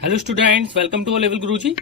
Hello students, welcome to level Guruji.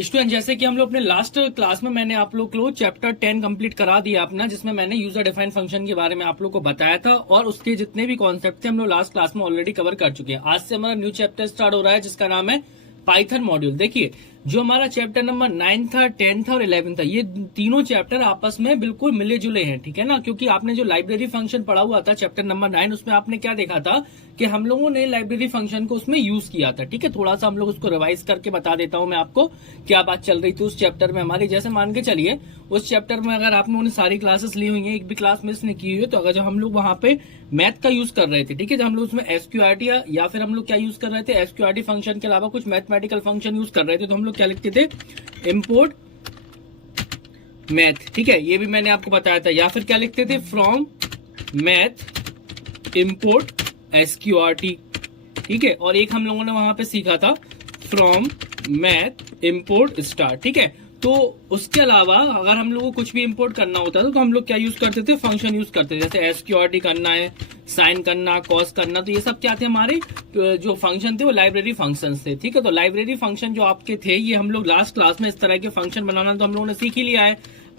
Student, जैसे कि हम लोग अपने लास्ट क्लास में मैंने आप लोग को चैप्टर 10 कंप्लीट करा दिया अपना, जिसमें मैंने यूजर डिफाइंड फंक्शन के बारे में आप लोग को बताया था और उसके जितने भी कॉन्सेप्ट थे हम लोग लास्ट क्लास में ऑलरेडी कवर कर चुके हैं। आज से हमारा न्यू चैप्टर स्टार्ट हो रहा है जिसका नाम है पाइथन मॉड्यूल। देखिए, जो हमारा चैप्टर नंबर 9 था, 10 था और 11 था, ये तीनों चैप्टर आपस में बिल्कुल मिले जुले हैं, ठीक है ना। क्योंकि आपने जो लाइब्रेरी फंक्शन पढ़ा हुआ था चैप्टर नंबर 9, उसमें आपने क्या देखा था कि हम लोगों ने लाइब्रेरी फंक्शन को उसमें यूज किया था, ठीक है। थोड़ा सा हम लोग उसको रिवाइज करके बता देता हूं मैं आपको क्या बात चल रही थी उस चैप्टर में हमारी। जैसे मान के चलिए, उस चैप्टर में अगर आप लोगों ने सारी क्लासेस ली हुई है, एक भी क्लास मिस नहीं की हुई है, तो अगर जब हम लोग वहां पे मैथ का यूज कर रहे थे, ठीक है, जब हम लोग उसमें एसक्यूआरटी या फिर हम लोग क्या यूज कर रहे थे, एसक्यूआरटी फंक्शन के अलावा कुछ मैथमेटिकल फंक्शन यूज कर रहे थे, तो हम लोग क्या लिखते थे, इंपोर्ट मैथ, ठीक है, ये भी मैंने आपको बताया था। या फिर क्या लिखते थे, फ्रॉम मैथ इंपोर्ट एसक्यूआरटी, ठीक है। और एक हम लोगों ने वहां पे सीखा था फ्रॉम मैथ इंपोर्ट स्टार, ठीक है। तो उसके अलावा अगर हम लोग को कुछ भी इंपोर्ट करना होता था तो हम लोग क्या यूज करते थे, फंक्शन यूज करते थे। जैसे एसक्यूआरटी करना है, साइन करना, कॉस करना, तो ये सब क्या थे, हमारे जो फंक्शन थे वो लाइब्रेरी फंक्शन थे, ठीक है। तो लाइब्रेरी फंक्शन जो आपके थे, ये हम लोग लास्ट क्लास में इस तरह के फंक्शन बनाना तो हम लोगों ने सीख ही लिया है।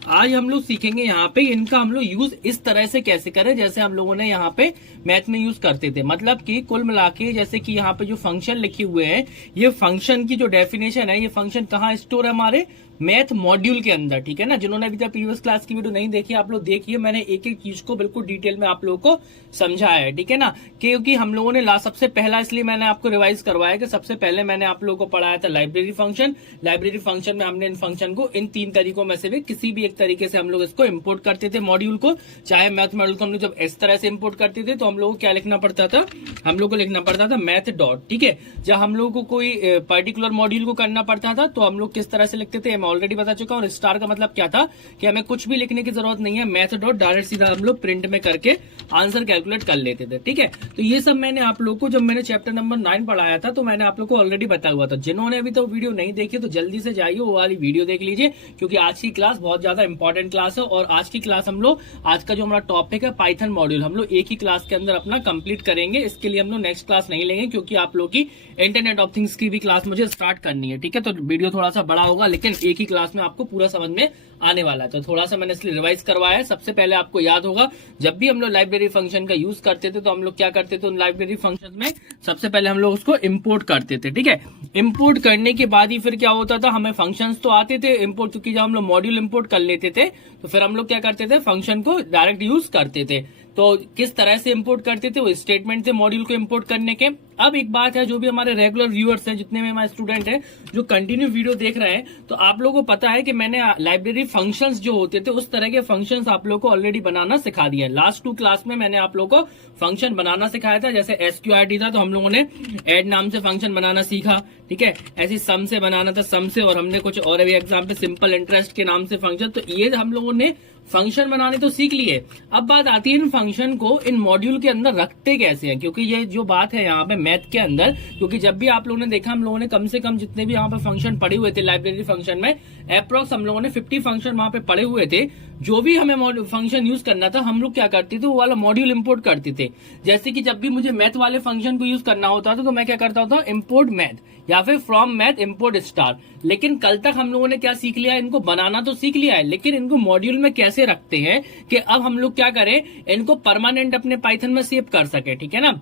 आज हम लोग सीखेंगे यहाँ पे इनका हम लोग यूज इस तरह से कैसे करें जैसे हम लोगों ने यहाँ पे मैथ में यूज करते थे। मतलब कि कुल मिला के जैसे कि यहाँ पे जो फंक्शन लिखे हुए हैं, ये फंक्शन की जो डेफिनेशन है, ये फंक्शन कहाँ स्टोर है, हमारे मैथ मॉड्यूल के अंदर, ठीक है ना। जिन्होंने अभी तक प्रीवियस क्लास की वीडियो नहीं देखी, आप लोग देखिए, मैंने एक एक चीज को बिल्कुल डिटेल में आप लोगों को समझाया है, ठीक है ना। क्योंकि हम लोगों ने सबसे पहला इसलिए मैंने आपको रिवाइज करवाया कि सबसे पहले मैंने आप लोगों को पढ़ाया था लाइब्रेरी फंक्शन। लाइब्रेरी फंक्शन में हमने इन फंक्शन को इन 3 तरीकों में से भी किसी भी एक तरीके से हम लोग इसको इंपोर्ट करते थे मॉड्यूल को। चाहे मैथ मॉड्यूल को हम लोग जब इस तरह से इंपोर्ट करते थे तो हम लोग को क्या लिखना पड़ता था, हम लोग को लिखना पड़ता था मैथ डॉट, ठीक है। जब हम लोग को कोई पर्टिकुलर मॉड्यूल को करना पड़ता था तो हम लोग किस तरह से लिखते थे, मैं ऑलरेडी बता चुका हूँ। स्टार का मतलब क्या था कि हमें कुछ भी लिखने की जरूरत नहीं है, मैथ डॉट डायरेक्ट सीधा हम लोग प्रिंट में करके आंसर कैलकुलेट कर लेते थे, ठीक है। तो ये सब मैंने आप लोग को जब मैंने चैप्टर नंबर 9 पढ़ाया था तो मैंने आप लोग को ऑलरेडी बताया हुआ था। जिन्होंने अभी तो वीडियो नहीं देखी तो जल्दी से जाइए वो वाली वीडियो देख लीजिए, क्योंकि आज की क्लास बहुत ज्यादा इंपॉर्टेंट क्लास है। और आज की क्लास हम लोग, आज का जो हमारा टॉपिक है पाइथन मॉड्यूल, हम लोग एक ही क्लास के अंदर अपना कंप्लीट करेंगे। इसके लिए हम लोग नेक्स्ट क्लास नहीं लेंगे, क्योंकि आप लोग की इंटरनेट ऑफ थिंग्स की भी क्लास मुझे स्टार्ट करनी है, ठीक है। तो वीडियो थोड़ा सा बड़ा होगा, लेकिन एक ही क्लास में आपको पूरा समझ में आने वाला है। तो थोड़ा सा मैंने इसलिए रिवाइज करवाया है। सबसे पहले आपको याद होगा, जब भी हम लोग लाइब्रेरी फंक्शन का यूज करते थे तो हम लोग क्या करते थे, उन लाइब्रेरी फंक्शन में सबसे पहले हम लोग उसको इंपोर्ट करते थे, ठीक है। इंपोर्ट करने के बाद ही फिर क्या होता था, हमें फंक्शंस तो आते थे इंपोर्ट, क्योंकि जब हम लोग मॉड्यूल इंपोर्ट कर लेते थे तो फिर हम लोग क्या करते थे, फंक्शन को डायरेक्ट यूज करते थे। तो किस तरह से इंपोर्ट करते थे, वो स्टेटमेंट थे मॉड्यूल को इंपोर्ट करने के। अब एक बात है, जो भी हमारे रेगुलर व्यूअर्स हैं, जितने भी हमारे स्टूडेंट हैं जो कंटिन्यू वीडियो देख रहे हैं, तो आप लोगों को पता है कि मैंने लाइब्रेरी फंक्शंस जो होते थे उस तरह के फंक्शंस आप लोगों को ऑलरेडी बनाना सिखा दिया है। लास्ट 2 क्लास में मैंने आप लोगों को फंक्शन बनाना सिखाया था। जैसे एसक्यूआरटी था तो हम लोगों ने एड नाम से फंक्शन बनाना सीखा, ठीक है। ऐसे सम से बनाना था, सम से, और हमने कुछ और भी एग्जाम पे सिंपल इंटरेस्ट के नाम से फंक्शन। तो ये हम लोगों ने फंक्शन बनाने तो सीख लिए। अब बात आती है इन फंक्शन को इन मॉड्यूल के अंदर रखते कैसे हैं, क्योंकि ये जो बात है यहाँ पे मैथ के अंदर, क्योंकि जब भी आप लोगों ने देखा, हम लोगों ने कम से कम जितने भी यहाँ पे फंक्शन पढ़े हुए थे लाइब्रेरी फंक्शन में, अप्रॉक्स हम लोगों ने 50 फंक्शन वहां पे पढ़े हुए थे। जो भी हमें फंक्शन यूज करना था हम लोग क्या करते थे, वो वाला मॉड्यूल इंपोर्ट करते थे। जैसे कि जब भी मुझे मैथ वाले फंक्शन को यूज करना होता था तो मैं क्या करता था, इंपोर्ट मैथ या फिर फ्रॉम मैथ इंपोर्ट स्टार। लेकिन कल तक हम लोगों ने क्या सीख लिया, इनको बनाना तो सीख लिया है, लेकिन इनको मॉड्यूल में कैसे रखते हैं कि अब हम लोग क्या करें, इनको परमानेंट अपने पाइथन में सेव कर सके, ठीक है ना।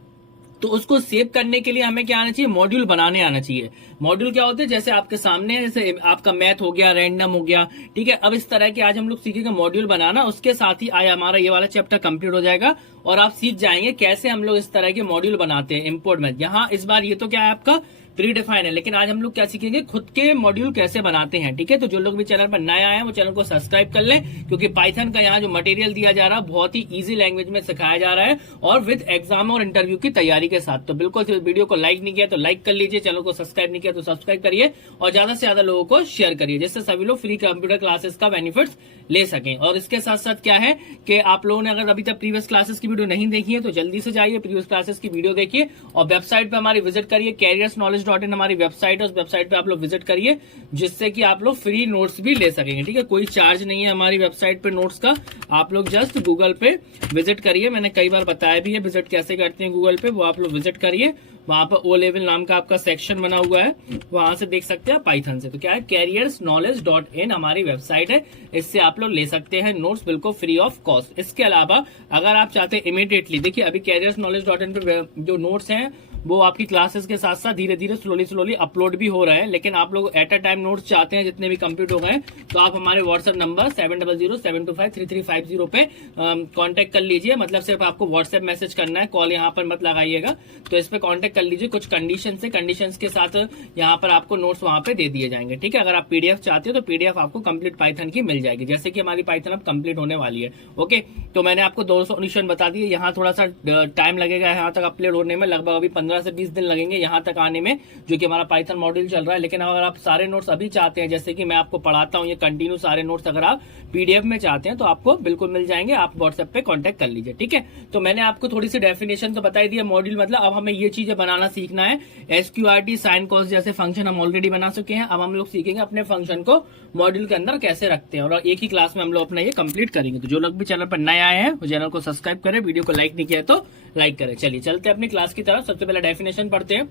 तो उसको सेव करने के लिए हमें क्या आना चाहिए, मॉड्यूल बनाने आना चाहिए। मॉड्यूल क्या होते हैं, जैसे आपके सामने, जैसे आपका मैथ हो गया, रैंडम हो गया, ठीक है। अब इस तरह के आज हम लोग सीखेंगे मॉड्यूल बनाना। उसके साथ ही आज हमारा ये वाला चैप्टर कंप्लीट हो जाएगा और आप सीख जाएंगे कैसे हम लोग इस तरह के मॉड्यूल बनाते हैं इंपोर्ट में। यहाँ इस बार ये तो क्या है, आपका प्री डिफाइन है, लेकिन आज हम लोग क्या सीखेंगे, खुद के मॉड्यूल कैसे बनाते हैं, ठीक है। तो जो लोग भी चैनल पर नए आए हैं वो चैनल को सब्सक्राइब कर लें, क्योंकि पाइथन का यहाँ जो मटेरियल दिया जा रहा है बहुत ही इजी लैंग्वेज में सिखाया जा रहा है और विद एग्जाम और इंटरव्यू की तैयारी के साथ। तो बिल्कुल, वीडियो को लाइक नहीं किया तो लाइक कर लीजिए, चैनल को सब्सक्राइब नहीं किया तो सब्सक्राइब करिए और ज्यादा से ज्यादा लोगों को शेयर करिए, जिससे सभी लोग फ्री कंप्यूटर क्लासेस का बेनिफिट्स ले सकें। और इसके साथ साथ क्या है कि आप लोगों ने अगर अभी तक प्रीवियस क्लासेस की वीडियो नहीं देखी है तो जल्दी से जाइए प्रीवियस क्लासेस की वीडियो देखिए और वेबसाइट पे हमारी विजिट करिए, careersknowledge.in हमारी वेबसाइट है, उस वेबसाइट पे आप लोग विजिट करिए, जिससे कि आप लोग फ्री नोट्स भी ले सकेंगे, ठीक है। कोई चार्ज नहीं है हमारी वेबसाइट पे नोट्स का, आप लोग जस्ट गूगल पे विजिट करिए। मैंने कई बार बताया भी है विजिट कैसे करते हैं गूगल पे, वो आप लोग विजिट करिए, वहां पर ओ लेवल नाम का आपका सेक्शन बना हुआ है, वहां से देख सकते हैं पाइथन से। तो क्या है, careersknowledge.in हमारी वेबसाइट है, इससे आप लोग ले सकते हैं नोट्स बिल्कुल फ्री ऑफ कॉस्ट। इसके अलावा अगर आप चाहते हैं इमीडिएटली, देखिए अभी careersknowledge.in पे जो नोट्स हैं वो आपकी क्लासेस के साथ साथ धीरे धीरे स्लोली अपलोड भी हो रहे हैं, लेकिन आप लोग एट अ टाइम नोट्स चाहते हैं जितने भी कंप्लीट हो गए तो आप हमारे व्हाट्सएप नंबर 7007253350 पे कांटेक्ट कर लीजिए। मतलब सिर्फ आपको व्हाट्सएप मैसेज करना है, कॉल यहाँ पर मत लगाइएगा। तो इस पे कांटेक्ट कर लीजिए, कुछ कंडीशंस के साथ यहाँ पर आपको नोट्स वहां पे दे दिए जाएंगे, ठीक है। अगर आप पीडीएफ चाहते हो तो पीडीएफ आपको कंप्लीट पाइथन की मिल जाएगी, जैसे कि हमारी पाइथन अब कंप्लीट होने वाली है। ओके, तो मैंने आपको 2 सॉल्यूशन बता दिए। यहाँ थोड़ा सा टाइम लगेगा यहाँ तक अपलोड होने में, लगभग अभी 15 से 20 दिन लगेंगे यहाँ तक आने में, जो कि हमारा पाइथन मॉड्यूल चल रहा है। लेकिन अगर आप सारे नोट्स अभी चाहते हैं, जैसे कि मैं आपको पढ़ाता हूँ ये कंटिन्यू सारे नोट्स, अगर आप पीडीएफ में चाहते हैं तो आपको बिल्कुल मिल जाएंगे, आप व्हाट्सएप पे कांटेक्ट कर लीजिए, ठीक है। तो मैंने आपको थोड़ी सी डेफिनेशन तो बताई दी है। मॉड्यूल मतलब अब हमें ये चीजें बनाना सीखना है। SQRT, साइन कॉस जैसे फंक्शन हम ऑलरेडी बना चुके हैं, अब हम लोग सीखेंगे अपने फंक्शन को मॉड्यूल के अंदर कैसे रखते हैं, और एक ही क्लास में हम लोग अपना ये कंप्लीट करेंगे। तो जो लोग भी चैनल पर नए आए हैं वो चैनल को सब्सक्राइब करें, वीडियो को लाइक नहीं किया तो लाइक करें। चलिए चलते हैं अपनी क्लास की तरफ। सबसे पहले डेफिनेशन पढ़ते हैं।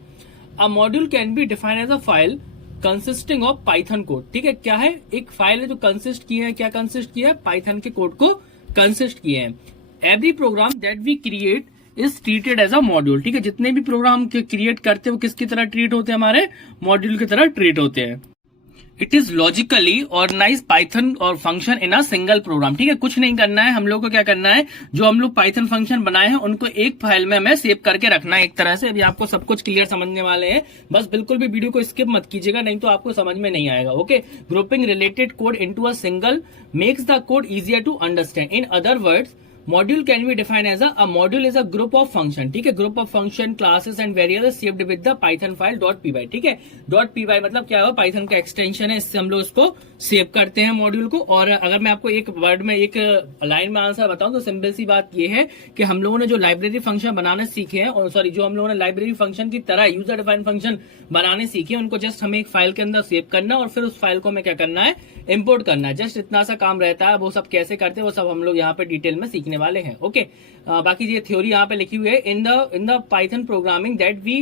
A module can be defined as a file consisting of Python code, ठीक है। क्या है, एक फाइल है जो कंसिस्ट किए हैं, क्या कंसिस्ट किया है, पाइथन के कोड को कंसिस्ट किए हैं। Every program that we create is treated as a module, ठीक है। जितने भी प्रोग्राम क्रिएट करते हैं वो किसकी तरह ट्रीट होते हैं, हमारे मॉड्यूल की तरह ट्रीट होते हैं। It is logically organise Python और function in a single program, ठीक है। कुछ नहीं करना है हम लोग को, क्या करना है, जो हम लोग पाइथन फंक्शन बनाए हैं उनको एक फाइल में हमें सेव करके रखना है एक तरह से। अभी आपको सब कुछ क्लियर समझने वाले हैं, बस बिल्कुल भी वीडियो को स्किप मत कीजिएगा, नहीं तो आपको समझ में नहीं आएगा। Okay, grouping related code into a single makes the code easier to understand. In other words, module can be defined as a module is a group of function, ठीक है। Group of function, classes and variables saved with the Python file .py, ठीक है। .py मतलब क्या है, Python का extension है, इससे हम लोग उसको सेव करते हैं मॉड्यूल को। और अगर मैं आपको एक वर्ड में, एक लाइन में आंसर बताऊं तो सिंपल सी बात ये है कि हम लोगों ने जो लाइब्रेरी फंक्शन बनाने सीखे हैं, और सॉरी जो हम लोगों ने लाइब्रेरी फंक्शन की तरह यूजर डिफाइंड फंक्शन बनाने सीखे, उनको जस्ट हमें एक फाइल के अंदर सेव करना और फिर उस फाइल को हमें क्या करना है, इंपोर्ट करना है। जस्ट इतना सा काम रहता है। वो सब कैसे करते हैं वो सब हम लोग यहाँ पे डिटेल में सीखने वाले हैं। ओके, बाकी ये थ्योरी यहाँ पे लिखी हुई है। In the Python programming that we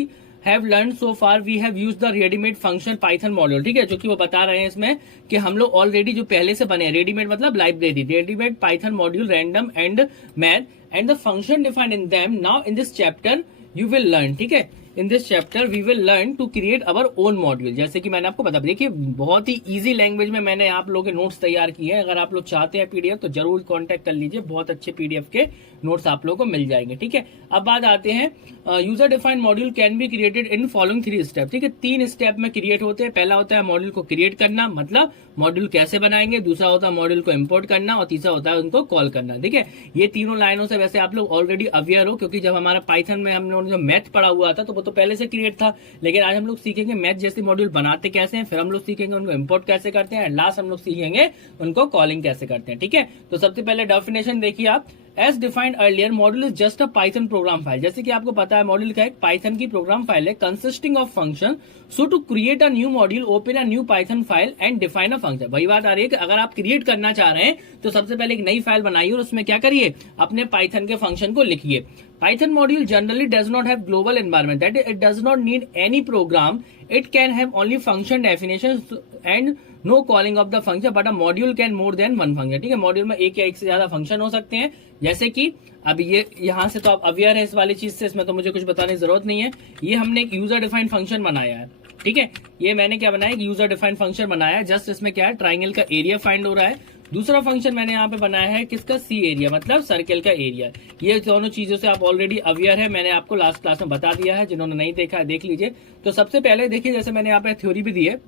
have learn so far we have used the readymade function Python module, ठीक है। जो कि वो बता रहे हैं इसमें कि हम लोग ऑलरेडी जो पहले से बने, रेडीमेड मतलब library, readymade Python module random and math and the function defined in them. Now in this chapter you will learn, ठीक है, in this chapter we will learn to create our own module. जैसे कि मैंने आपको बता, देखिए बहुत ही easy language में मैंने आप लोगों के नोट्स तैयार किए हैं। अगर आप लोग चाहते हैं पीडीएफ तो जरूर कांटेक्ट कर लीजिए, बहुत अच्छे पीडीएफ के नोट्स आप लोगों को मिल जाएंगे, ठीक है। अब बात आते हैं, user defined module can be created in following 3 step, ठीक है। 3 स्टेप में क्रिएट होते हैं। पहला होता है मॉड्यूल को क्रिएट करना, मतलब मॉड्यूल कैसे बनाएंगे। दूसरा होता है मॉड्यूल को इंपोर्ट करना, और तीसरा होता है उनको कॉल करना, ठीक है। ये तीनों लाइनों से वैसे आप लोग ऑलरेडी अवेयर हो, क्योंकि जब हमारा पाइथन में हम लोगों ने जो मैथ पढ़ा हुआ था तो वो तो पहले से क्रिएट था। लेकिन आज हम लोग सीखेंगे मैथ जैसे मॉड्यूल बनाते कैसे हैं, फिर हम लोग सीखेंगे उनको इंपोर्ट कैसे करते हैं, लास्ट हम लोग सीखेंगे उनको कॉलिंग कैसे करते हैं, ठीक है। तो सबसे पहले डेफिनेशन देखिए आप, as defined earlier module is just a Python program file. जैसे कि आपको पता है मॉड्यूल का एक पाइथन की प्रोग्राम फाइल है, consisting of function. So to create a new module open a new Python file and define a function. वही बात आ रही है कि अगर आप क्रिएट करना चाह रहे हैं तो सबसे पहले एक नई फाइल बनाइए और उसमें क्या करिए, अपने पाइथन के फंक्शन को लिखिए। Python module generally does not have global environment, that is, it does not need any program. It can have only function definitions and no calling of the function, but a module can more than one function, ठीक है। Module में एक या एक से ज्यादा function हो सकते हैं। जैसे कि अब ये यहाँ से तो आप अवेयर है इस वाली चीज से, इसमें तो मुझे कुछ बताने की जरूरत नहीं है। ये हमने एक यूजर डिफाइंड फंक्शन बनाया है, ठीक है। ये मैंने क्या बनाया, यूजर डिफाइंड फंक्शन बनाया है। जस्ट इसमें क्या है, ट्राइंगल का एरिया फाइंड हो रहा है। दूसरा फंक्शन मैंने यहाँ पे बनाया है किसका, सी एरिया, मतलब सर्कल का एरिया। ये दोनों चीजों से आप ऑलरेडी अवेयर है, मैंने आपको लास्ट क्लास में बता दिया है। जिन्होंने नहीं देखा है देख लीजिए। तो सबसे पहले देखिए, जैसे मैंने यहाँ पे थ्योरी भी दी है,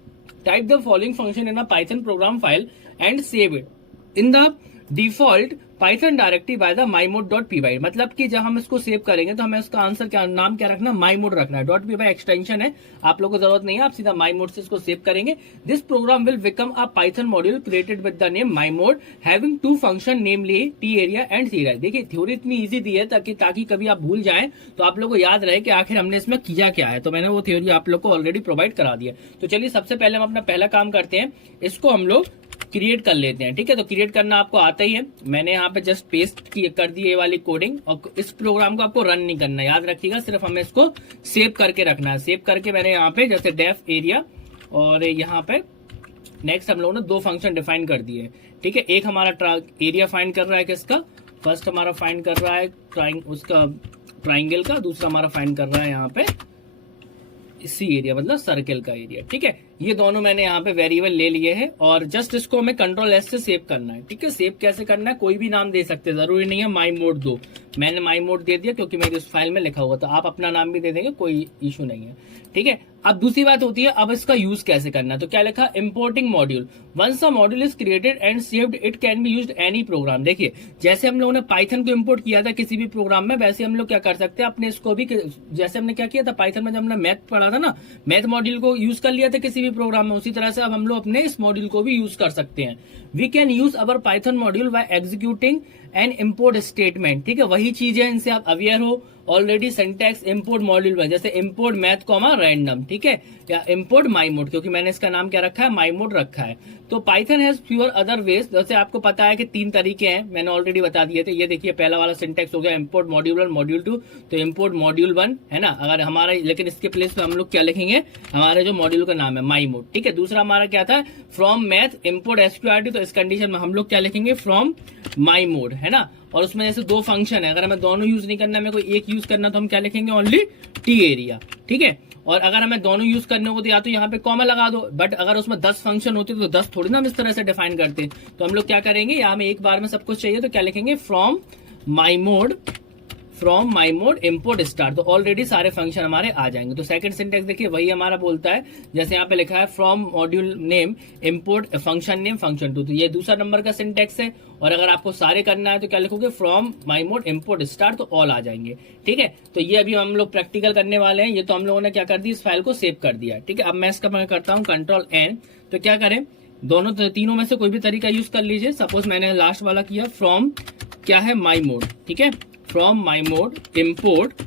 type the following function in a Python program file and save it in the default Python directory by the mymod.py। मतलब कि जब हम इसको सेव करेंगे तो हमें उसका आंसर क्या, नाम क्या रखना, mymod रखना है। .py एक्सटेंशन है, आप लोगों को जरूरत नहीं है, आप सीधा mymod से इसको सेव करेंगे। This program will become a Python module created with the name mymod having 2 function namely T area and C area. देखिए थ्योरी इतनी इजी दी है ताकि कभी आप भूल जाएं तो आप लोग को याद रहे कि आखिर हमने इसमें किया क्या है। तो मैंने वो थ्योरी आप लोग को ऑलरेडी प्रोवाइड करा दिया। तो चलिए सबसे पहले हम अपना पहला काम करते हैं, इसको हम लोग क्रिएट कर लेते हैं, ठीक है। तो क्रिएट करना आपको आता ही है। मैंने यहाँ यहाँ पे जस्ट पेस्ट कर दी ये वाली कोडिंग, और इस प्रोग्राम को आपको रन नहीं करना, याद रखिएगा, सिर्फ हमें इसको सेव करके रखना है। सेव करके मैंने यहाँ पे जैसे डेफ एरिया, और यहाँ पे नेक्स्ट हम लोगों ने 2 फंक्शन डिफाइन कर दिए, ठीक है। एक हमारा एरिया फाइंड कर रहा है किसका, फर्स्ट हमारा फाइंड कर रहा है उसका ट्राइंगल का, दूसरा हमारा फाइंड कर रहा है यहाँ पे इसी एरिया मतलब सर्कल का एरिया, ठीक है। ये दोनों मैंने यहाँ पे वेरिएबल ले लिए हैं, और जस्ट इसको हमें कंट्रोल एस से सेव करना है, ठीक है। सेव कैसे करना है, कोई भी नाम दे सकते हैं, जरूरी नहीं है माई मोड दो, मैंने माई मोड दे दिया क्योंकि मेरी उस फाइल में लिखा हुआ था, आप अपना नाम भी दे देंगे, कोई इशू नहीं है, ठीक है। अब दूसरी बात होती है, अब इसका यूज कैसे करना है, तो क्या लिखा, importing module, once a module is created and saved it can be used any program. देखिए जैसे हम लोगों ने पाइथन को इंपोर्ट किया था किसी भी प्रोग्राम में, वैसे हम लोग क्या कर सकते हैं अपने इसको भी, जैसे हमने क्या किया था पाइथन में जब हमने मैथ पढ़ा था ना, मैथ मॉड्यूल को यूज कर लिया था किसी भी प्रोग्राम में, उसी तरह से अब हम लोग अपने इस मॉड्यूल को भी यूज कर सकते हैं। We can use our Python module by executing and import statement, ठीक है। वही चीज है, इनसे आप अवेयर हो ऑलरेडी। सिंटैक्स इम्पोर्ट मॉड्यूल में जैसे इम्पोर्ट मैथ कॉमा रैंडम, ठीक है, या इम्पोर्ट माई मोड, क्योंकि मैंने इसका नाम क्या रखा है, माई मोड रखा है। तो Python has fewer other ways, जैसे आपको पता है कि 3 तरीके हैं, मैंने ऑलरेडी बता दिए थे। ये देखिए पहला वाला सिंटैक्स हो गया इम्पोर्ट मॉड्यूल 1 मॉड्यूल 2, तो इम्पोर्ट मॉड्यूल 1 है ना, अगर हमारा, लेकिन इसके प्लेस पे हम लोग क्या लिखेंगे, हमारे जो मॉड्यूल का नाम है माई मोड, ठीक है। दूसरा हमारा क्या था, फ्रॉम मैथ इम्पोर्ट SQRT, तो इस कंडीशन में हम लोग क्या लिखेंगे, फ्रॉम माई मोड, है ना। और उसमें जैसे 2 फंक्शन है, अगर हमें दोनों यूज नहीं करना, हमें कोई एक यूज करना, तो हम क्या लिखेंगे, ओनली टी एरिया, ठीक है। और अगर हमें दोनों यूज करने हो तो या तो यहाँ पे कॉमा लगा दो, बट अगर उसमें 10 फंक्शन होते तो 10 थोड़ी ना हम इस तरह से डिफाइन करते, तो हम लोग क्या करेंगे, या हमें एक बार में सब कुछ चाहिए तो क्या लिखेंगे, from my mode import star, तो ऑलरेडी सारे फंक्शन हमारे आ जाएंगे। तो सेकंड सिंटेक्स देखिए वही हमारा बोलता है, जैसे यहाँ पे लिखा है from module name import function name function 2, तो ये दूसरा नंबर का सिंटेक्स है। और अगर आपको सारे करना है तो क्या लिखोगे, from my mode import star, तो ऑल आ जाएंगे, ठीक है। तो ये अभी हम लोग प्रैक्टिकल करने वाले हैं, ये तो हम लोगों ने क्या कर दी, इस फाइल को सेव कर दिया, ठीक है। अब मैं इसका करता हूँ कंट्रोल N, तो क्या करें, दोनों तीनों में से कोई भी तरीका यूज कर लीजिए। सपोज मैंने लास्ट वाला किया, फ्रॉम क्या है, माई मोड, ठीक है, from my mode import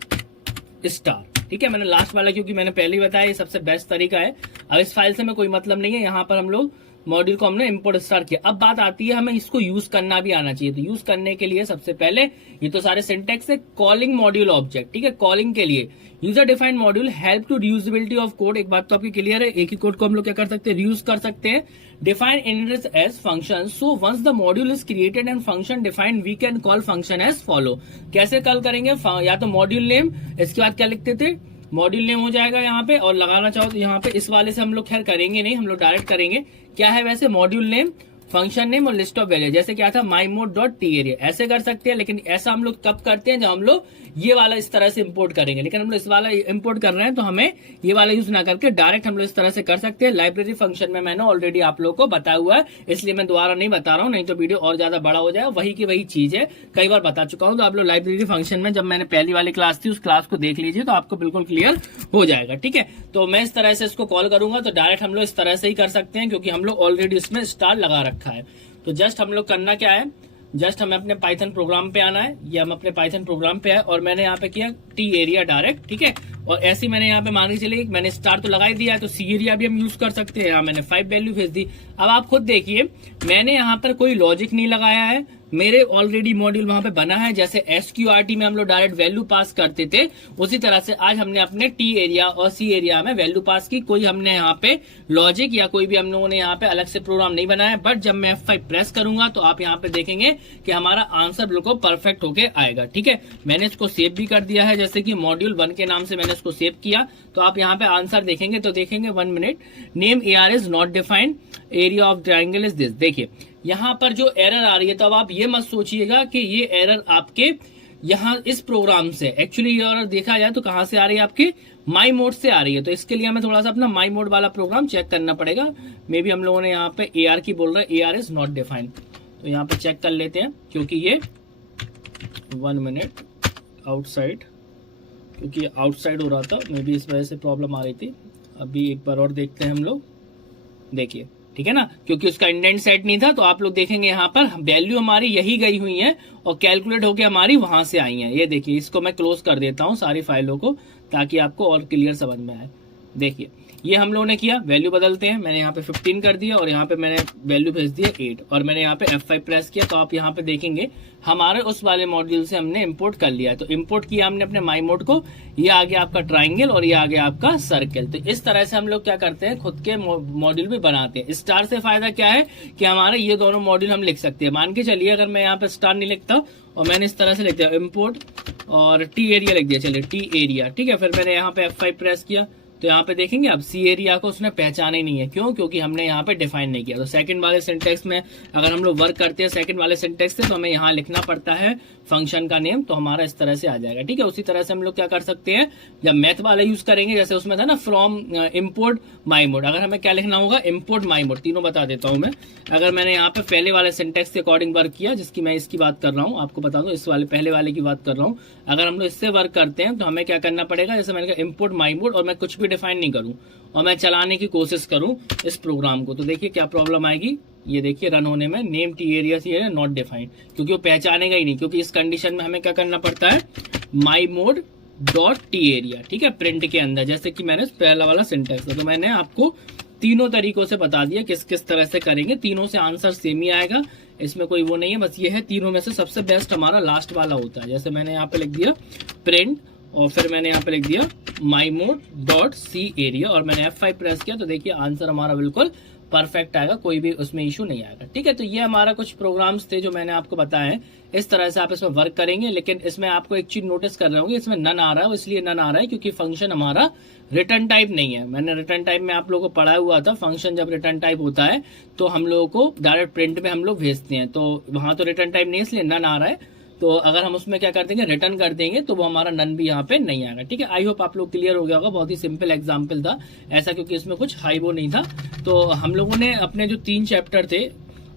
star, ठीक है। मैंने लास्ट वाला क्योंकि मैंने पहले ही बताया ये सबसे बेस्ट तरीका है। अब इस फाइल से हमें कोई मतलब नहीं है, यहाँ पर हम लोग मॉड्यूल को हमने इम्पोर्ट स्टार किया। अब बात आती है हमें इसको यूज करना भी आना चाहिए, तो यूज करने के लिए सबसे पहले ये तो सारे सिंटेक्स है, कॉलिंग मॉड्यूल ऑब्जेक्ट, ठीक है। कॉलिंग के लिए user defined module help to reusability of code, एक बात तो आपकी क्लियर है, एक ही कोड को हम लोग क्या कर सकते हैं, रीयूज कर सकते हैं। Define inheritance as function, so once the module is created and function defined we can call function as follow. कैसे कॉल करेंगे, या तो मॉड्यूल नेम, इसके बाद क्या लिखते थे, मॉड्यूल नेम हो जाएगा यहाँ पे, और लगाना चाहो तो यहाँ पे इस वाले से हम लोग खैर करेंगे नहीं, हम लोग डायरेक्ट करेंगे, क्या है वैसे, मॉड्यूल नेम फंक्शन नेम और लिस्ट ऑफ वैल्यू, जैसे क्या था माई मोड डॉट टी एरिया, ऐसे कर सकते हैं। लेकिन ऐसा हम लोग कब करते हैं, जब हम लोग ये वाला इस तरह से इंपोर्ट करेंगे, लेकिन हम लोग इस वाला इंपोर्ट कर रहे हैं तो हमें ये वाला यूज ना करके डायरेक्ट हम लोग इस तरह से कर सकते हैं। लाइब्रेरी फंक्शन में मैंने ऑलरेडी आप लोगों को बताया हुआ है, इसलिए मैं दोबारा नहीं बता रहा हूँ, नहीं तो वीडियो और ज्यादा बड़ा हो जाए। वही की वही चीज है, कई बार बता चुका हूँ, तो आप लोग लाइब्रेरी फंक्शन में जब मैंने पहली वाली क्लास थी उस क्लास को देख लीजिए, तो आपको बिल्कुल क्लियर हो जाएगा, ठीक है। तो मैं इस तरह से इसको कॉल करूंगा, तो डायरेक्ट हम लोग इस तरह से ही कर सकते हैं, क्योंकि हम लोग ऑलरेडी इसमें स्टार लगा रखा है। तो जस्ट हम लोग करना क्या है, जस्ट हमें अपने पाइथन प्रोग्राम पे आना है, ये हम अपने पाइथन प्रोग्राम पे है, और मैंने यहाँ पे किया टी एरिया डायरेक्ट, ठीक है। और ऐसे मैंने यहाँ पे मान के चलिए मैंने स्टार तो लगा ही दिया है, तो सी एरिया भी हम यूज कर सकते हैं। यहाँ मैंने 5 वैल्यू भेज दी। अब आप खुद देखिए, मैंने यहाँ पर कोई लॉजिक नहीं लगाया है, मेरे ऑलरेडी मॉड्यूल वहां पे बना है, जैसे SQRT में हम लोग डायरेक्ट वैल्यू पास करते थे, उसी तरह से आज हमने अपने टी एरिया और सी एरिया में वैल्यू पास की। कोई हमने यहाँ पे लॉजिक या कोई भी हम लोगों ने यहाँ पे अलग से प्रोग्राम नहीं बनाया। बट जब मैं F5 प्रेस करूंगा तो आप यहाँ पे देखेंगे कि हमारा आंसर बिल्कुल परफेक्ट होके आएगा, ठीक है। मैंने इसको सेव भी कर दिया है, जैसे कि मॉड्यूल 1 के नाम से मैंने इसको सेव किया। तो आप यहाँ पे आंसर देखेंगे तो देखेंगे 1 minute, name AR is not defined, area of triangle is this. देखिए यहाँ पर जो एरर आ रही है, तो अब आप ये मत सोचिएगा कि ये एरर आपके यहाँ इस प्रोग्राम से, एक्चुअली ये एरर देखा जाए तो कहाँ से आ रही है, आपकी माई मोड से आ रही है। तो इसके लिए हमें थोड़ा सा अपना माई मोड वाला प्रोग्राम चेक करना पड़ेगा। मे बी हम लोगों ने यहाँ पे AR की बोल रहा है, AR इज नॉट डिफाइंड, तो यहाँ पे चेक कर लेते हैं, क्योंकि ये 1 मिनट आउटसाइड, क्योंकि आउटसाइड हो रहा था, मे बी इस वजह से प्रॉब्लम आ रही थी। अभी एक बार और देखते हैं हम लोग, देखिए ठीक है ना, क्योंकि उसका इंडेंट सेट नहीं था। तो आप लोग देखेंगे यहाँ पर वैल्यू हमारी यही गई हुई है और कैलकुलेट होके हमारी वहां से आई है। ये देखिए, इसको मैं क्लोज कर देता हूँ सारी फाइलों को, ताकि आपको और क्लियर समझ में आए। देखिए ये हम लोगों ने किया, वैल्यू बदलते हैं, मैंने यहाँ पे 15 कर दिया और यहाँ पे मैंने वैल्यू भेज दिया 8 और मैंने यहाँ पे F5 प्रेस किया। तो आप यहाँ पे देखेंगे हमारे उस वाले मॉड्यूल से हमने इंपोर्ट कर लिया। तो इंपोर्ट किया हमने अपने माई मोड को, ये आ गया आपका ट्राइंगल और ये आ गया आपका सर्कल। तो इस तरह से हम लोग क्या करते हैं, खुद के मॉड्यूल भी बनाते हैं। स्टार से फायदा क्या है कि हमारे ये दोनों मॉड्यूल हम लिख सकते हैं। मान के चलिए अगर मैं यहाँ पे स्टार नहीं लिखता और मैंने इस तरह से लिख दिया इम्पोर्ट और टी एरिया लिख दिया, चलिए टी एरिया, ठीक है। फिर मैंने यहाँ पे F5 प्रेस किया तो यहाँ पे देखेंगे अब सी एरिया को उसने पहचाना ही नहीं है। क्यों? क्योंकि हमने यहाँ पे डिफाइन नहीं किया। तो सेकंड वाले सिंटेक्स में अगर हम लोग वर्क करते हैं सेकंड वाले सिंटेक्स से, तो हमें यहाँ लिखना पड़ता है फंक्शन का नेम, तो हमारा इस तरह से आ जाएगा, ठीक है। उसी तरह से हम लोग क्या कर सकते हैं, जब मैथ वाला यूज करेंगे, जैसे उसमें था ना फ्रॉम इम्पोर्ट माई मोड, अगर हमें क्या लिखना होगा, इम्पोर्ट माई मोड, तीनों बता देता हूं मैं। अगर मैंने यहाँ पे पहले वाले सिंटेक्स के अकॉर्डिंग वर्क किया, जिसकी मैं इसकी बात कर रहा हूँ, आपको बता दूं इस वाले पहले वाले की बात कर रहा हूँ, अगर हम लोग इससे वर्क करते हैं तो हमें क्या करना पड़ेगा, जैसे मैंने कहा इम्पोर्ट माई मोड और मैं कुछ भी डिफाइन नहीं करूँ और मैं चलाने की कोशिश करूं इस प्रोग्राम को, तो देखिए क्या प्रॉब्लम आएगी। ये देखिए रन होने में नेम टी एरिया सी है नॉट डिफाइंड, क्योंकि वो पहचानेगा ही नहीं। क्योंकि इस कंडीशन में हमें क्या करना पड़ता है, माई मोड डॉट टी एरिया, ठीक है, प्रिंट के अंदर, जैसे कि मैंने पहला वाला सिंटेक्स था। तो मैंने आपको तीनों तरीकों से बता दिया किस किस तरह से करेंगे, तीनों से आंसर सेम ही आएगा, इसमें कोई वो नहीं है। बस ये है तीनों में से सबसे बेस्ट हमारा लास्ट वाला होता है। जैसे मैंने यहाँ पे लिख दिया प्रिंट और फिर मैंने यहाँ पे लिख दिया my mod dot C area और मैंने F5 प्रेस किया, तो देखिए आंसर हमारा बिल्कुल परफेक्ट आएगा, कोई भी उसमें इशू नहीं आएगा, ठीक है। तो ये हमारा कुछ प्रोग्राम्स थे जो मैंने आपको बताया है। इस तरह से आप इसमें वर्क करेंगे, लेकिन इसमें आपको एक चीज नोटिस कर रहे होंगे, इसमें नन आ रहा है, इसलिए नन आ रहा है क्योंकि फंक्शन हमारा रिटर्न टाइप नहीं है। मैंने रिटर्न टाइप में आप लोगों को पढ़ाया हुआ था, फंक्शन जब रिटर्न टाइप होता है तो हम लोगों को डायरेक्ट प्रिंट में हम लोग भेजते हैं, तो वहां तो रिटर्न टाइप नहीं है, इसलिए नन आ रहा है। तो अगर हम उसमें क्या कर देंगे, रिटर्न कर देंगे, तो वो हमारा नन भी यहाँ पे नहीं आएगा, ठीक है। आई होप आप लोग क्लियर हो गया होगा, बहुत ही सिंपल एग्जांपल था ऐसा, क्योंकि इसमें कुछ हाई वो नहीं था। तो हम लोगों ने अपने जो 3 चैप्टर थे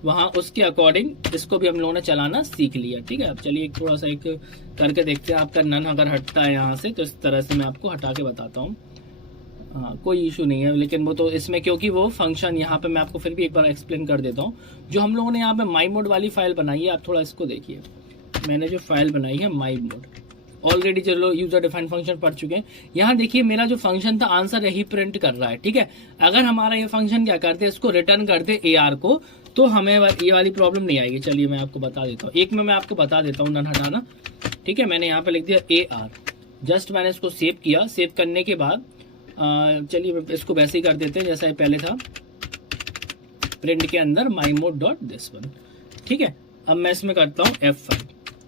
वहां उसके अकॉर्डिंग इसको भी हम लोगों ने चलाना सीख लिया, ठीक है। अब चलिए थोड़ा सा एक करके देखते हैं, आपका नन अगर हटता है यहाँ से तो इस तरह से मैं आपको हटा के बताता हूँ। हाँ कोई इशू नहीं है, लेकिन वो तो इसमें क्योंकि वो फंक्शन यहाँ पे मैं आपको फिर भी एक बार एक्सप्लेन कर देता हूँ। जो हम लोगों ने यहाँ पे माई मोड वाली फाइल बनाई है, आप थोड़ा इसको देखिए, मैंने जो फाइल बनाई है माई मोड, ऑलरेडी चलो यूजर डिफाइंड फंक्शन पढ़ चुके हैं। यहाँ देखिए मेरा जो फंक्शन था आंसर यही प्रिंट कर रहा है, ठीक है। अगर हमारा ये फंक्शन क्या करते, इसको रिटर्न करते AR को, तो हमें ये वाली प्रॉब्लम नहीं आएगी। चलिए मैं आपको बता देता हूँ, एक में मैं आपको बता देता हूँ नन हटाना, ठीक है। मैंने यहाँ पे लिख दिया AR, जस्ट मैंने इसको सेव किया। सेव करने के बाद चलिए इसको वैसे ही कर देते हैं जैसा पहले था, प्रिंट के अंदर माई मोड डॉट दिस वन, ठीक है। अब मैं इसमें करता हूँ F5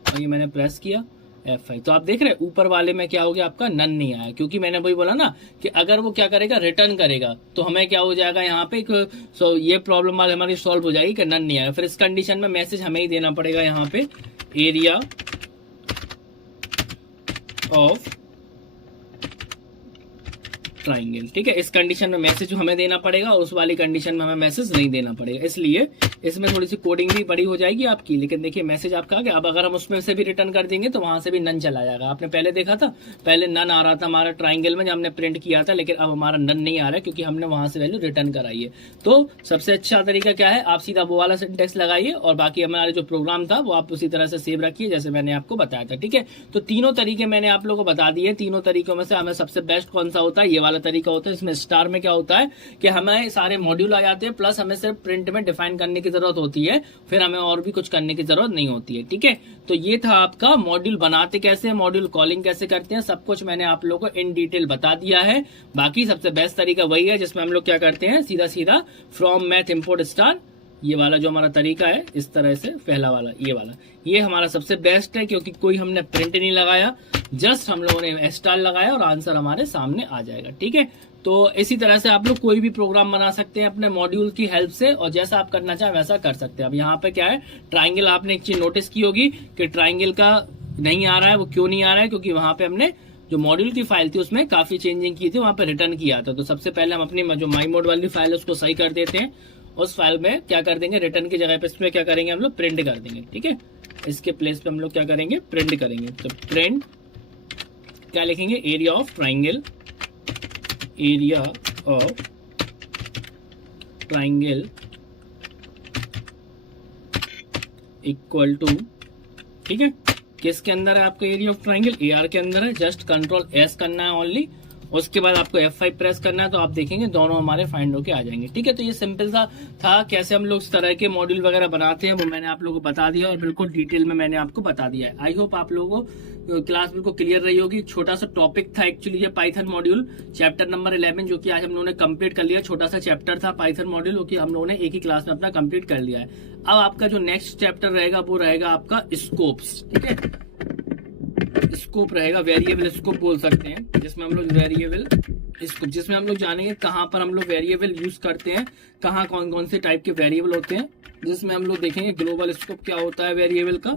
और ये मैंने प्रेस किया F5, तो आप देख रहे हैं ऊपर वाले में क्या हो गया, आपका नन नहीं आया, क्योंकि मैंने वही बोला ना कि अगर वो क्या करेगा, रिटर्न करेगा, तो हमें क्या हो जाएगा यहाँ पे ये प्रॉब्लम वाली हमारी सॉल्व हो जाएगी कि नन नहीं आया। फिर इस कंडीशन में मैसेज हमें ही देना पड़ेगा यहाँ पे एरिया ऑफ ट्राइंगल, ठीक है। इस कंडीशन में मैसेज हमें देना पड़ेगा और उस वाली कंडीशन में हमें मैसेज नहीं देना पड़ेगा, इसलिए इसमें थोड़ी सी कोडिंग भी बड़ी हो जाएगी आपकी। लेकिन देखिए मैसेज आपका आ गया। अब अगर हम उसमें से भी रिटर्न कर देंगे तो वहां से भी नन चला जाएगा। आपने पहले देखा था, पहले नन आ रहा था हमारा ट्राइंगल में जब हमने प्रिंट किया था, लेकिन अब हमारा नन नहीं आ रहा है क्योंकि हमने वहां से वैल्यू रिटर्न कराई है। तो सबसे अच्छा तरीका क्या है, आप सीधा वो वाला सिंटेक्स लगाइए और बाकी हमारा जो प्रोग्राम था वो आप उसी तरह से सेव रखिए जैसे मैंने आपको बताया था, ठीक है। तो तीनों तरीके मैंने आप लोगों को बता दिए। तीनों तरीकों में से हमें सबसे बेस्ट कौन सा होता है, ये वाला तरीका होता है। इसमें स्टार में क्या होता है कि हमें सारे मॉड्यूल आ जाते हैं, प्लस हमें सिर्फ प्रिंट में डिफाइन करने की जरूरत होती है, फिर हमें और भी कुछ करने की जरूरत नहीं होती है, ठीक है। तो ये था आपका मॉड्यूल बनाते कैसे, मॉड्यूल कॉलिंग कैसे करते हैं, सब कुछ मैंने आप लोगों को इन डिटेल बता दिया है। बाकी सबसे बेस्ट तरीका वही है जिसमें हम लोग क्या करते हैं, सीधा सीधा फ्रॉम मैथ इंपोर्ट स्टार, ये वाला जो हमारा तरीका है, इस तरह से पहला वाला ये वाला, ये हमारा सबसे बेस्ट है क्योंकि कोई हमने प्रिंट नहीं लगाया, जस्ट हम लोगों ने स्टार लगाया और आंसर हमारे सामने आ जाएगा, ठीक है। तो इसी तरह से आप लोग कोई भी प्रोग्राम बना सकते हैं अपने मॉड्यूल की हेल्प से, और जैसा आप करना चाहें वैसा कर सकते हैं। अब यहाँ पे क्या है, ट्राइंगल, आपने एक चीज नोटिस की होगी कि ट्राइंगल का नहीं आ रहा है। वो क्यों नहीं आ रहा है, क्योंकि वहां पे हमने जो मॉड्यूल की फाइल थी उसमें काफी चेंजिंग की थी, वहां पे रिटर्न किया था। तो सबसे पहले हम अपनी जो माई मोड वाली फाइल है उसको सही कर देते हैं। उस फाइल में क्या कर देंगे, रिटर्न की जगह पे इसमें क्या करेंगे, हम लोग प्रिंट कर देंगे, ठीक है। इसके प्लेस पे हम लोग क्या करेंगे, प्रिंट करेंगे। तो प्रिंट क्या लिखेंगे, area of triangle, area of triangle equal to, ठीक है, किसके अंदर है आपका एरिया ऑफ ट्राइंगल, AR के अंदर है। जस्ट कंट्रोल S करना है ओनली, उसके बाद आपको F5 प्रेस करना है, तो आप देखेंगे दोनों हमारे फाइंड होके आ जाएंगे। ठीक है, तो ये सिंपल सा था कैसे हम लोग इस तरह के मॉड्यूल वगैरह बनाते हैं, वो मैंने आप लोगों को बता दिया और बिल्कुल डिटेल में मैंने आपको बता दिया है। आई होप आप लोगों को क्लास बिल्कुल क्लियर रही होगी। छोटा सा टॉपिक था एक्चुअली ये पाइथन मॉड्यूल चैप्टर नंबर 11, जो कि आज हम लोगों ने कंप्लीट कर लिया। छोटा सा चैप्टर था पाइथन मॉड्यूल, जो कि हम लोगों ने एक ही क्लास में अपना कंप्लीट कर लिया है। अब आपका जो नेक्स्ट चैप्टर रहेगा वो रहेगा आपका स्कोप्स। ठीक है, स्कोप रहेगा, वेरिएबल स्कोप बोल सकते हैं, जिसमें हम लोग वेरिएबल स्कोप, जिसमें हम लोग जानेंगे कहाँ पर हम लोग वेरिएबल यूज करते हैं, कहाँ कौन कौन से टाइप के वेरिएबल होते हैं, जिसमें हम लोग देखेंगे ग्लोबल स्कोप क्या होता है वेरिएबल का,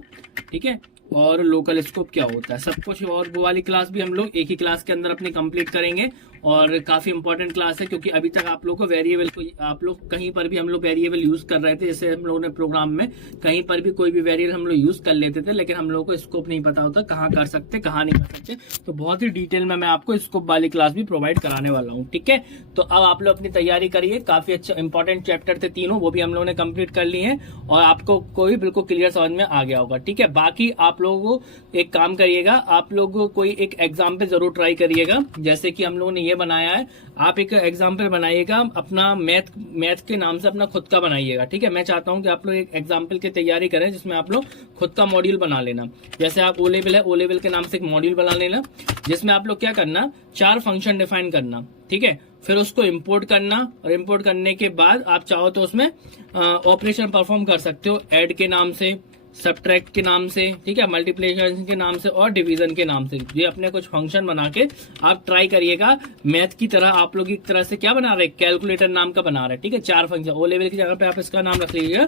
ठीक है, और लोकल स्कोप क्या होता है, सब कुछ। और वो वाली क्लास भी हम लोग एक ही क्लास के अंदर अपनी कंप्लीट करेंगे और काफी इंपॉर्टेंट क्लास है, क्योंकि अभी तक आप लोग को वेरिएबल को आप लोग कहीं पर भी हम लोग वेरिएबल यूज कर रहे थे, जैसे हम लोगों ने प्रोग्राम में कहीं पर भी कोई भी वेरिएबल हम लोग यूज कर लेते थे, लेकिन हम लोगों को स्कोप नहीं पता होता कहाँ कर सकते कहाँ नहीं कर सकते। तो बहुत ही डिटेल में मैं आपको स्कोप वाली क्लास भी प्रोवाइड कराने वाला हूँ। ठीक है, तो अब आप लोग अपनी तैयारी करिए। काफी अच्छा इंपॉर्टेंट चैप्टर थे तीनों, वो भी हम लोगों ने कंप्लीट कर लिए हैं और आपको कोई बिल्कुल क्लियर समझ में आ गया होगा। ठीक है, बाकी आप लोगों को एक काम करिएगा, आप लोग कोई एक एग्जाम्पल जरूर ट्राई करिएगा। जैसे कि हम लोगों ने ये बनाया है, आप एक एग्जाम्पल बनाइएगा अपना मैथ के नाम से, अपना खुद का बनाइएगा। ठीक है, मैं चाहता हूं कि आप लोग एक एग्जाम्पल की तैयारी करें जिसमें आप लोग खुद का मॉड्यूल बना लेना। जैसे आप ओ लेवल है, ओ लेवल के नाम से एक मॉड्यूल बना लेना, जिसमें आप लोग क्या करना, 4 फंक्शन डिफाइन करना। ठीक है, फिर उसको इंपोर्ट करना और इंपोर्ट करने के बाद आप चाहो तो उसमें ऑपरेशन परफॉर्म कर सकते हो, ऐड के नाम से, सब्ट्रैक्ट के नाम से, ठीक है, मल्टीप्लिकेशन के नाम से और डिवीजन के नाम से। ये अपने कुछ फंक्शन बना के आप ट्राई करिएगा। मैथ की तरह आप लोग एक तरह से क्या बना रहे हैं, कैलकुलेटर नाम का बना रहे हैं। ठीक है, 4 फंक्शन, ओ लेवल की जगह पे आप इसका नाम रख लीजिएगा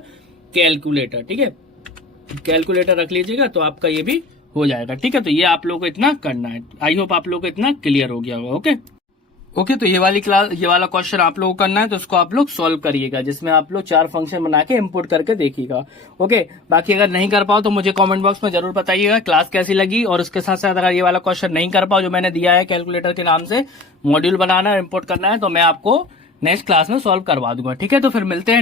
कैलकुलेटर। ठीक है, कैलकुलेटर रख लीजिएगा तो आपका ये भी हो जाएगा। ठीक है, तो ये आप लोगों को इतना करना है। आई होप आप लोगों को इतना क्लियर हो गया होगा। ओके, तो ये वाला क्वेश्चन आप लोगों को करना है, तो उसको आप लोग सॉल्व करिएगा, जिसमें आप लोग 4 फंक्शन बना के इंपोर्ट करके देखिएगा। ओके, बाकी अगर नहीं कर पाओ तो मुझे कमेंट बॉक्स में जरूर बताइएगा क्लास कैसी लगी, और उसके साथ साथ अगर ये वाला क्वेश्चन नहीं कर पाओ जो मैंने दिया है कैलकुलेटर के नाम से मॉड्यूल बनाना और इंपोर्ट करना है, तो मैं आपको नेक्स्ट क्लास में सॉल्व करवा दूंगा। ठीक है, तो फिर मिलते हैं